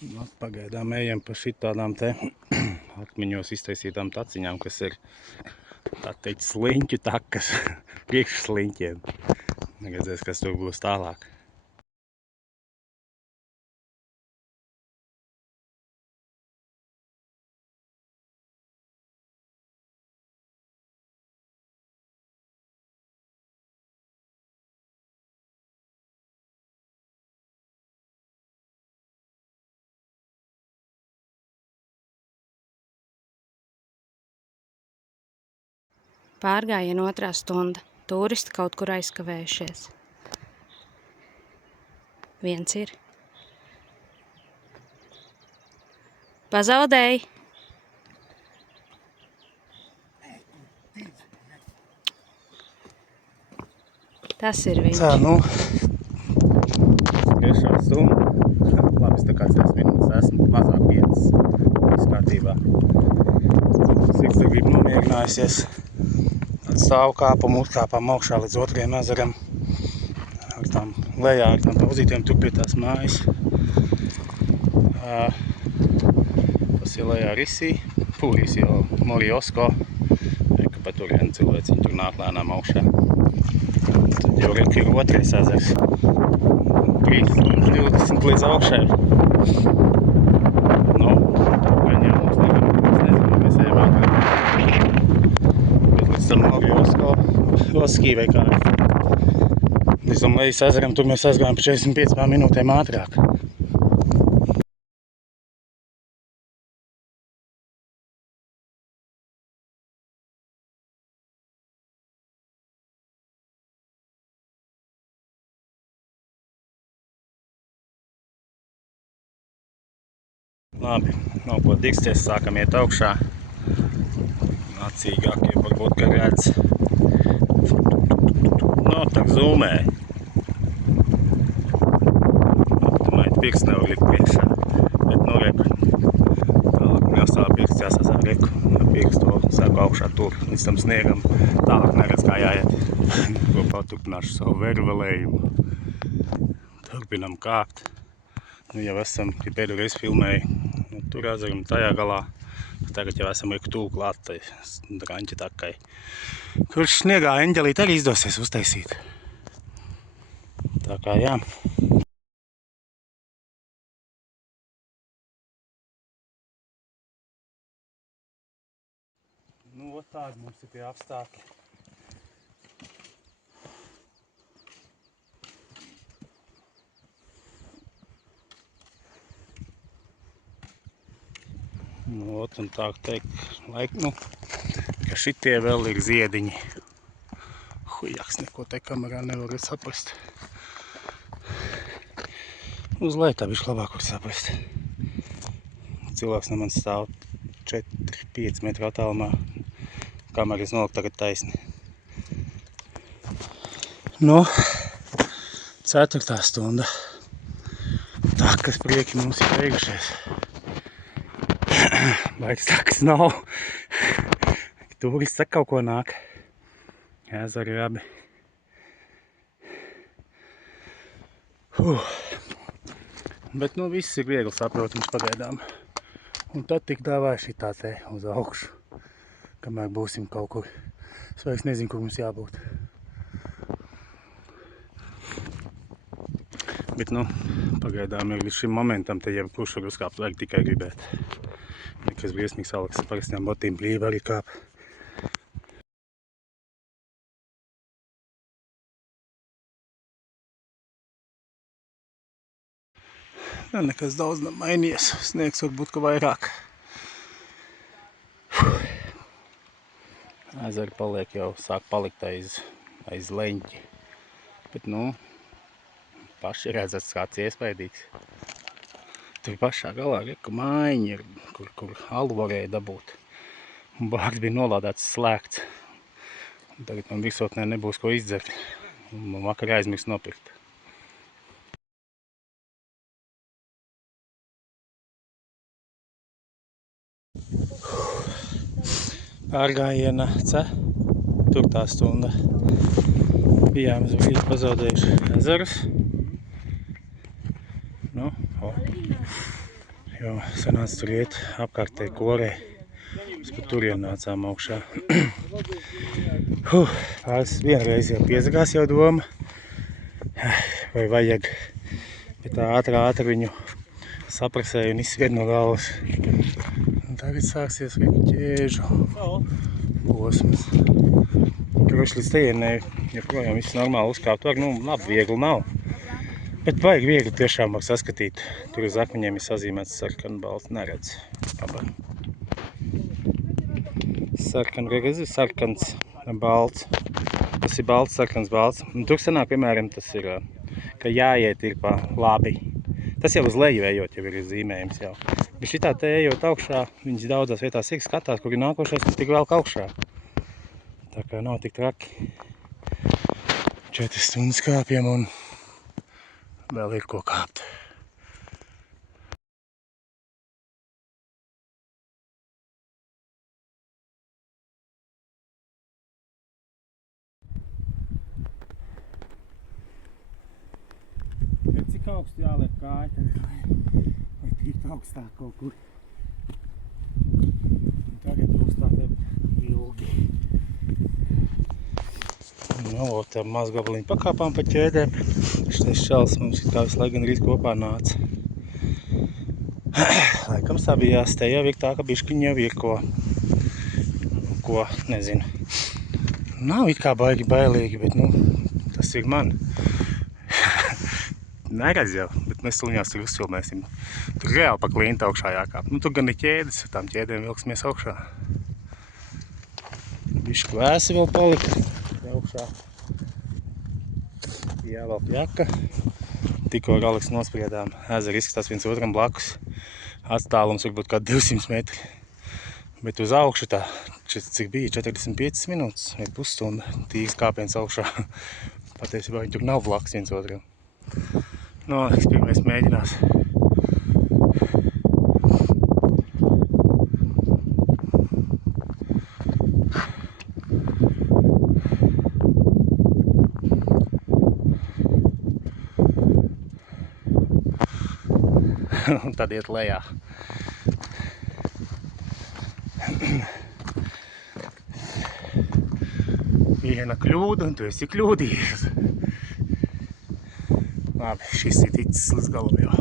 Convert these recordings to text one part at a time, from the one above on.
Nu, pagaidām ejam pa šitādām te akmeņos iztaisītām taciņām, kas ir, tā teikt, sliņķu takas priekš sliņķiem. Redzēs, kas tur būs tālāk. Pārgājiena 2. stunda. Tūristi kaut kur aizkavējušies. Viens ir. Pazaudēji! Tas ir viņš. Tā, nu, 3. stunda. Labi, es tā kā 10 minūtes esmu, mazāk 5. Viss kārtībā. Siksta grib nomierinājusies. Stāvu kāpumu, uzkāpām augšā līdz 2. ezeram. Ar tām lejā, ar tām pauzītēm tur pie tās mājas. Tas ir lejā Risī, Pūrīsi jau Moriosko. Reka pa turienu cilvēciņu tur nāk lēnām augšā. Tad jau reka ir 2. ezers. 320 līdz augšai. Nu, gan jau mums nekam, es nezinu, mēs ejam ātrāk. Bet līdz tam Moriosko, Roskī vai kā. Līdz tam lejas ezeram tur mēs aizgājām pa 45 minūtēm ātrāk. Labi, nav ko diksties, sākam iet augšā. Acīgākie varbūt, ka redz. No, tak zūmē. Optimēt pirksts nevar likt priekšā. Bet, nu, reku. Tālāk neuzstāv pirksts jāsasāk reku. Pirkstu sāku augšā tur, līdz tam sniegam. Tālāk neredz, kā jāiet. Ko paturpināšu savu vervelējumu. Turpinam kāpt. Nu, jau esam, ja pēdējo reizi filmēju, tur ezeram tajā galā. Tagad jau esam reku tūl klāt tai draņķa takai. Kurš sniegā eņģelīt arī izdosies uztaisīt. Tā kā jā. Nu, tādi mums ir tie apstākļi. Nu, un tā teikt, ka šitie vēl ir ziediņi. Hujaks, neko te kamerā nevar saprast. Uz leju tā bišķi labāk var saprast. Cilvēks no man stāv 4-5 metru attālumā. Kameras nolikt tagad taisni. Nu, 4. stunda. Takas prieki mums ir beigušies. Baigas takas nav. Turists saka kaut ko nāk. Ezeri abi. Bet nu viss ir viegli saprotams pagaidām. Un tad tik dāvāja šitā te uz augšu. Kamēr būsim kaut kur. Es vairs nezinu, kur mums jābūt. Bet nu, pagaidām ir līdz šim momentam, te jebkurš var uzkāpt, vajag tikai gribēt. Nekas briesmīgs Aleks ar parastiem botīm brīvi arī kāp. Nekas daudz nav mainījies, sniegs varbūt, ka vairāk. Ezeri paliek jau, sāk palikt aiz leņķi. Bet nu, paši redzat, kāds iespaidīgs. Tur pašā galā reku mājiņi ir, kur alu varēja dabūt. Un bārs bija nolādēts slēgts. Un tagad man virsotnē nebūs ko izdzert. Un man vakar aizmirst nopirkt. Pārgājiena 4. stunda. Bijām uz brīdi pazaudējuši ezerus. Nu, jo sanāca tur iet apkārtēji korē. Mēs pat turien nācām augšā. Pāris vienreiz jau piezagās jau doma, vai vajag, bet tā ātri viņu saprasēju un izsvied no galvas. Un tagad sāksies ķēžu posms. Kroši līdz tejienai, joprojām viss normāli uzkāpt var, labi, viegli nav. Bet vajag viegli tiešām var saskatīt. Tur uz akmeņiem ir sazīmēts sarkanu balts, neredz. Sarkans balts. Tas ir balts, sarkans balts. Un tur sanāk, piemēram, tas ir, ka jāiet ir pa labi. Tas jau uz leju ejot jau ir zīmējums jau. Bet šitā te ejot augšā, viņas daudzās vietās ir skatās, kur ir nākošais, un tik velk augšā. Tā kā nav tik traki. 4 stundas kāpjam un vēl ir ko kāpt. Cik augstu jāliek kāja tagad, vai tikt augstāk kaut kur. Tagad būs tā te ilgi. Tā maz gabaliņu pakāpām pa ķēdēm. Šitais čals mums ir kā visu laiku gan rīt kopā nāca. Laikam sabijās, te jau ir tā, ka biškiņi jau ir ko, nezinu. Nav it kā baigi bailīgi, bet, tas ir man. Neredz jau, bet mēs tuliņās tur uzfilmēsim. Tur reāli pa klinta augšā jākāp. Tur gan ir ķēdes, ar tām ķēdēm vilksimies augšā. Bišķi vēsi vēl palika augšā. Jāvelk jaka. Tikko ar Aleksu nospriedām. Ezeri izskatās viens otram blakus. Attālums varbūt kā 200 metri. Bet uz augšu tā, cik bija 45 minūtes vai pusstunda tīrs kāpiens augšā. Patiesībā viņi tur nav blakus viens otram. Aleks pirmais mēģinās. Un tad iet lejā. Viena kļūda, un tu esi kļūdījies. Labi, šis ir ticis līdz galam jau.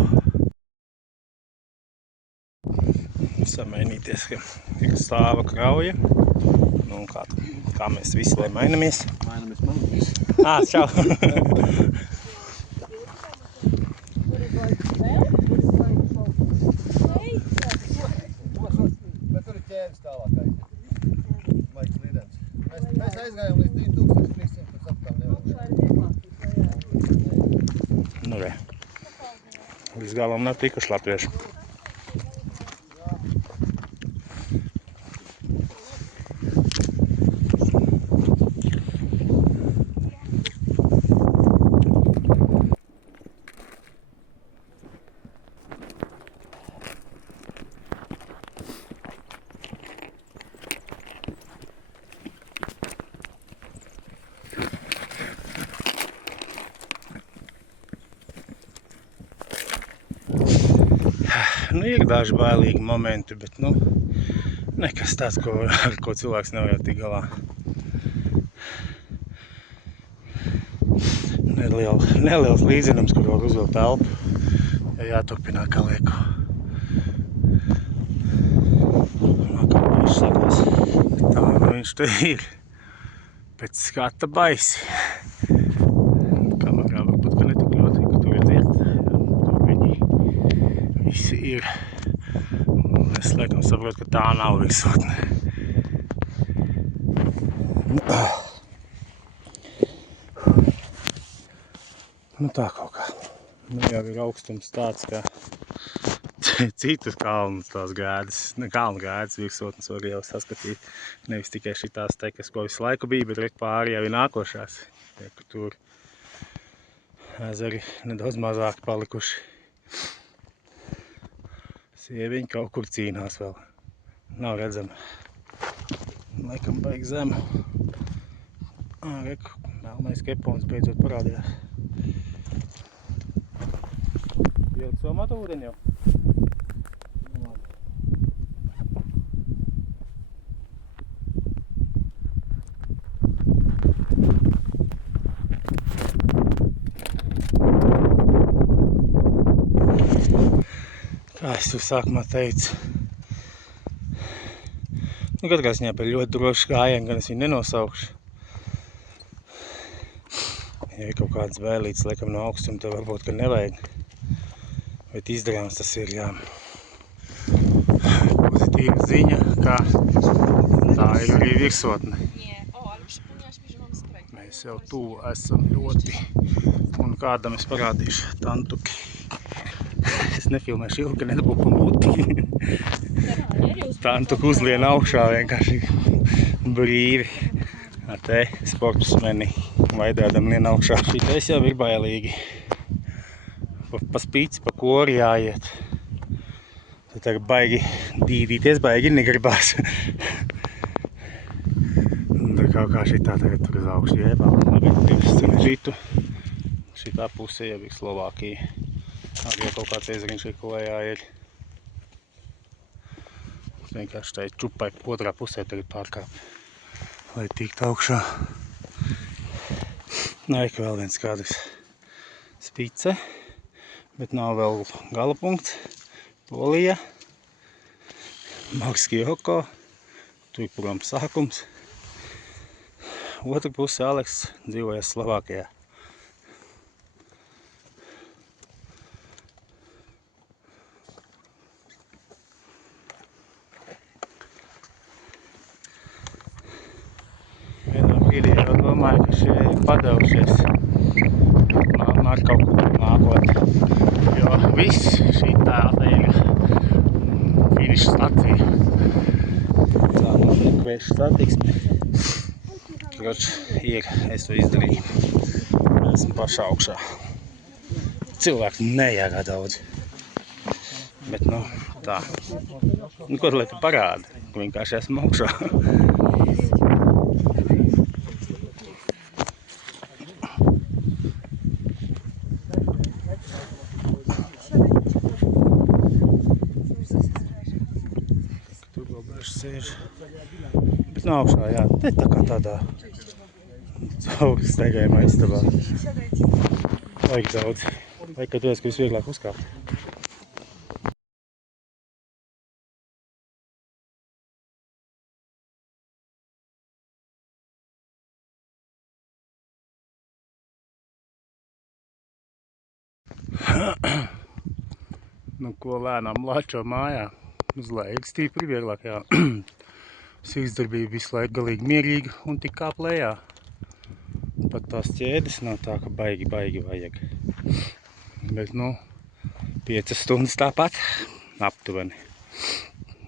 Samainīties, ka ir stāva krauja. Un kā mēs visi, lai mainamies. Mainamies manumies. Čau! Bet tur ir ķēdes tālāk aiziet. Maiks Lidens. Mēs aizgājām līdz 2300, pēc aptām nevar. Re. Līdz galam nav tikuši latvieši. Ir daži bailīgi momenti, bet, nekas tāds, ar ko cilvēks nevar jau tik galā. Neliels līdzinums, kur var uzvilkt telpu, ja jāturpinā kā lieku. Kā viņš sakās, tā viņš te ir, pēc skata baisi. Kamerā varbūt, ka netik ļoti, ka tur redzēt, tur viņi visi ir. Es laikam saprotu, ka tā nav virsotne. Tā kaut kā. Jau ir augstums tāds, ka citus kalnus tās gēdas, kalnu gēdas virsotnes var jau saskatīt. Nevis tikai šitās tekas, ko visu laiku bija, bet pāri jau ir nākošās. Tur ezeri nedaudz mazāk palikuši. Sieviņi kaut kur cīnās vēl. Nav redzama. Laikam baigi zemu. Reku, melnais kepons beidzot parādījās. Ielikt somāt ūdeni jau. Kā es tur sākumā teicu. Katrā ziņā par ļoti drošu gājienu, gan es viņu nenosaukšu. Ja ir kaut kādas vēlītas, laikam no augstuma, tev varbūt, ka nevajag. Bet izdarāms tas ir, jā. Pozitīva ziņa, ka tā ir arī virsotne. Mēs jau tuvu esam ļoti. Un kādam es parādīšu tantuki. Es nefilmēšu ilgi, ka nedabū pa muti. Tantuki uzlien augšā vienkārši brīvi. Te sportsmeni vaidādam lien augšā. Šitais jau ir bailīgi. Pa spīci, pa kori jāiet. Tad tagad baigi dīdīties, baigi negribās. Tā kā šitā tagad tur uz augšu jēbā. Labi, pirms šitu. Šitā pusē jau ir Slovākija. Arī jau kaut kāds ezeriņš ir, ko jāiet. Es vienkārši tai čupai otrā pusē tagad pārkāp, lai tikt augšā. Nē, ka vēl viens kādrs spice, bet nav vēl gala punkts. Polija, Makskijoko, tur prom sākums. Otra puse Aleks dzīvojas Slovākijā. Vienā brīdī jau domāju, ka šie ir padevušies. Mamma ar kaut kur nākot. Jo viss šī tāda ir finiša stacija. Tā notiek vēšu satiksme. Kroč, ir, es to izdarīju. Esmu pašā augšā. Cilvēks nejāgā daudz. Bet, nu, tā. Nu, ko lai tu parāda? Vienkārši esmu augšā. Tur vēl daži sēž. Bet no augšā, jā, te tā kā tādā augsts staigājumā istabā. Vajag daudz. Vajag, ka tu esi, ka visvieglāk uzkāpt. Nu, ko lēnām lāčo mājā. Uz leju stīpri vieglāk, jā. Sirdsdarbība visu laiku galīgi mierīga un tik kāp lejā. Pat tās ķēdes nav tā, ka baigi vajag. Bet, nu, 5 stundas tāpat aptuveni.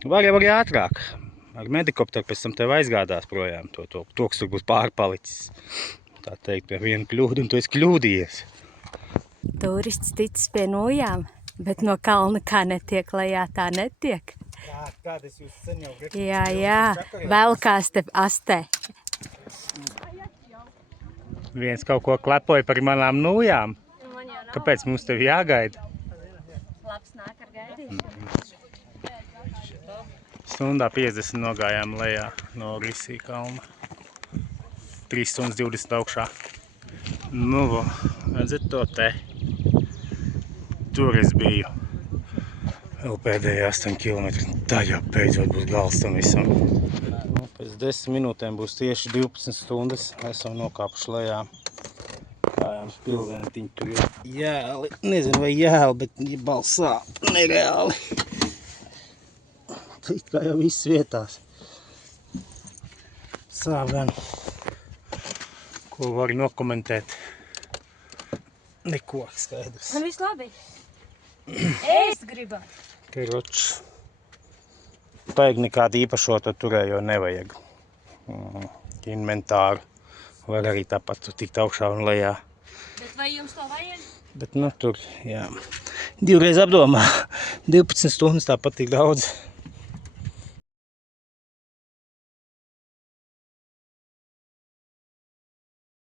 Var jau arī ātrāk. Ar medikopteru pēc tam tev aizgādās projām to, kas tur būs pārpalicis. Tā teikt, pie viena kļūda, un tu esi kļūdījies. Turists ticis pie nojām, bet no kalna kā netiek lejā, tā netiek. Kādas jūs sen jau gribētu? Jā, velkās te astē. Viens kaut ko klepoja par manām nojām. Kāpēc mums tev jāgaida? Labs nāk ar gaidīšanu. Stundā 50 nogājām lejā no Risī kalna. 3 stundas 20 augšā. Nu, redzat to te. Tur es biju. Vēl pēdējā 8 kilometri. Tā jau beidzot būs gals tam visam. Pēc 10 minūtēm būs tieši 12 stundas. Esam nokāpuši lejā. Kājām spilventiņi tur ir jēli. Nezinu vai jēli, bet balsā nereāli. It kā jau viss vietās. Sāp gan. Ko vari nokomentēt? Neko skaidrs. Man viss labi. Es gribu. Karoč. Paigi nekādu īpašoto turējo nevajag. Inventāru. Var arī tāpat tikt augšā un lejā. Bet vai jums to vajag? Bet nu tur, jā. 2 reiz apdomā. 12 stundas tāpat tik daudz.